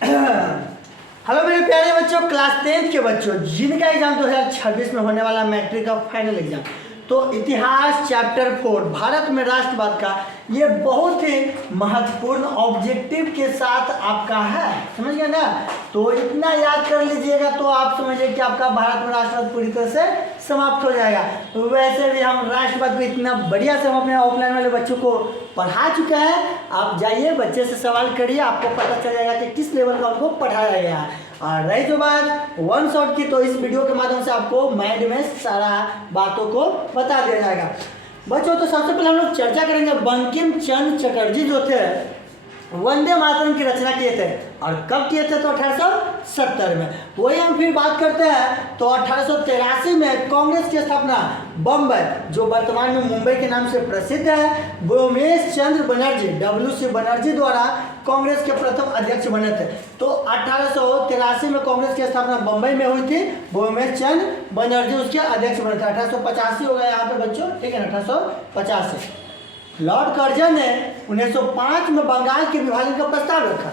Hello मेरे प्यारे बच्चों, क्लास 10th के बच्चों जिनका एग्जाम 2026 में होने वाला मैट्रिक का फाइनल एग्जाम, तो इतिहास चैप्टर 4 भारत में राष्ट्रवाद का ये बहुत ही महत्वपूर्ण ऑब्जेक्टिव के साथ आपका है, समझ गए ना। तो इतना याद कर लीजिएगा तो आप समझिए कि आपका भारत में राष्ट्रवाद पूरी तरह से समाप्त हो जाएगा। वैसे भी हम राष्ट्रवाद को इतना बढ़िया से हम अपने ऑफलाइन वाले बच्चों को पढ़ा चुके हैं। आप जाइए बच्चे से सवाल करिए, आपको पता चल जाएगा कि किस लेवल का उनको पढ़ाया गया है। और रही जो बात वन शॉट की, तो इस वीडियो के माध्यम से आपको माइंड में सारा बातों को बता दिया जाएगा बच्चों। तो सबसे पहले हम लोग चर्चा करेंगे बंकिम चंद्र चटर्जी जो थे वंदे मातरम की रचना किए थे, और कब किए थे? तो 1870 में। वही हम फिर बात करते हैं तो 1883 में कांग्रेस की स्थापना बम्बई, जो वर्तमान में मुंबई के नाम से प्रसिद्ध है, व्योमेश चंद्र बनर्जी WC बनर्जी द्वारा कांग्रेस के प्रथम अध्यक्ष बने थे। तो 1883 में कांग्रेस की स्थापना बम्बई में हुई थी, व्योमेश चंद्र बनर्जी उसके अध्यक्ष बने थे। 1885 हो गया यहाँ पे बच्चों, ठीक है ना, 1885। लॉर्ड कर्जन ने 1905 में बंगाल के विभाजन का प्रस्ताव रखा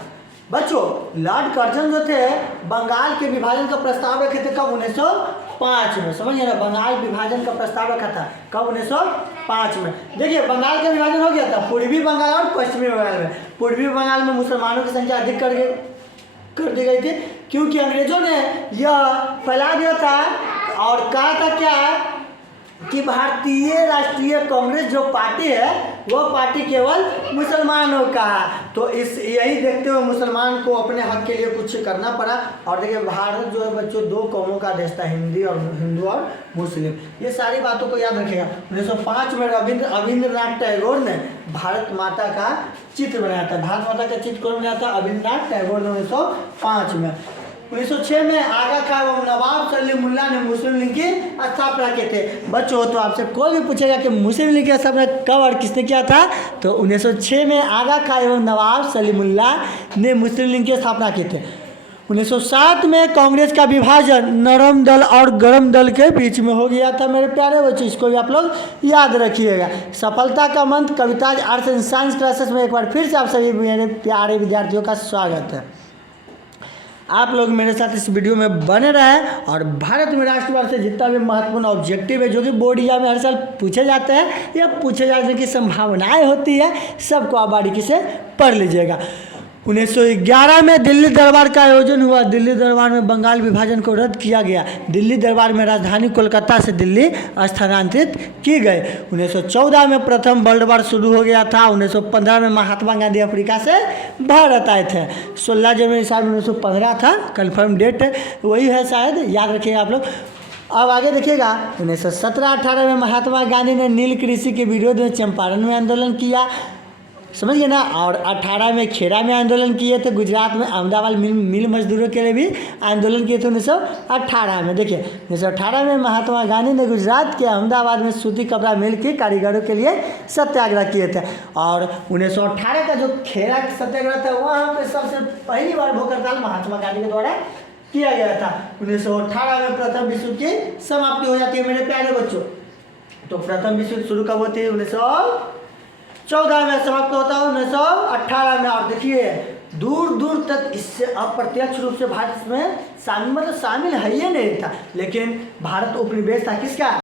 बच्चों। लॉर्ड कर्जन जो थे बंगाल के विभाजन का प्रस्ताव रखे थे कब? 1905 में, समझिए ना। बंगाल विभाजन का प्रस्ताव रखा था कब? 1905 में। देखिए बंगाल का विभाजन हो गया था पूर्वी बंगाल और पश्चिमी बंगाल में। पूर्वी बंगाल में मुसलमानों की संख्या अधिक कर दी गई थी, क्योंकि अंग्रेजों ने यह फैला दिया था और कहा था क्या कि भारतीय राष्ट्रीय कांग्रेस जो पार्टी है वह पार्टी केवल मुसलमानों का है। तो इस यही देखते हुए मुसलमान को अपने हक के लिए कुछ करना पड़ा। और देखिए भारत जो है बच्चों दो कौमों का देश था, हिंदू और मुस्लिम। ये सारी बातों को याद रखिएगा। 1905 में रविंद्रनाथ टैगोर ने भारत माता का चित्र बनाया था। भारत माता का चित्र कौन बनाया था? रविंद्रनाथ टैगोर ने 1905 में। 1906 में आगा खां एवं नवाब सलीमुल्लाह ने मुस्लिम लीग की स्थापना किए थे बच्चों। तो आपसे कोई भी पूछेगा कि मुस्लिम लीग की स्थापना कब और किसने किया था, तो 1906 में आगा खां एवं नवाब सलीमुल्लाह ने मुस्लिम लीग की स्थापना की थी। 1907 में कांग्रेस का विभाजन नरम दल और गरम दल के बीच में हो गया था मेरे प्यारे बच्चों, इसको भी आप लोग याद रखिएगा। सफलता का मंत्र Kavita's arts and science classes में एक बार फिर से आप सभी मेरे प्यारे विद्यार्थियों का स्वागत है। आप लोग मेरे साथ इस वीडियो में बने रहें और भारत में राष्ट्रवाद से जितना भी महत्वपूर्ण ऑब्जेक्टिव है जो कि बोर्ड एग्जाम में हर साल पूछे जाते हैं या पूछे जाने की संभावनाएं होती है, सबको आप बारीकी से पढ़ लीजिएगा। 1911 में दिल्ली दरबार का आयोजन हुआ। दिल्ली दरबार में बंगाल विभाजन को रद्द किया गया। दिल्ली दरबार में राजधानी कोलकाता से दिल्ली स्थानांतरित की गई। 1914 में प्रथम वर्ल्ड वार शुरू हो गया था। 1915 में महात्मा गांधी अफ्रीका से भारत आए थे। 16 जनवरी साल 1915 था, कन्फर्म डेट वही है शायद, याद रखिएगा आप लोग। अब आगे देखिएगा 1917-18 में महात्मा गांधी ने नील कृषि के विरोध में चंपारण में आंदोलन किया, समझिए ना। और 18 में खेड़ा में आंदोलन किए थे। गुजरात में अहमदाबाद मिल मजदूरों के लिए भी आंदोलन किए थे 1918 में। देखिए 1918 में महात्मा गांधी ने गुजरात के अहमदाबाद में सूती कपड़ा मिल के कारीगरों के लिए सत्याग्रह किए थे। और 1918 का जो खेड़ा सत्याग्रह था वहाँ पे सबसे पहली बार भूख हड़ताल महात्मा गांधी के द्वारा किया गया था। 1918 में प्रथम विश्व की समाप्ति हो जाती है मेरे प्यारे बच्चों। तो प्रथम विश्व शुरू कब होती है? 1914 में समाप्त होता है 1918 में। और देखिए दूर दूर तक इससे अप्रत्यक्ष रूप से भारत में शामिल है ही नहीं था, लेकिन भारत उपनिवेश था किसका?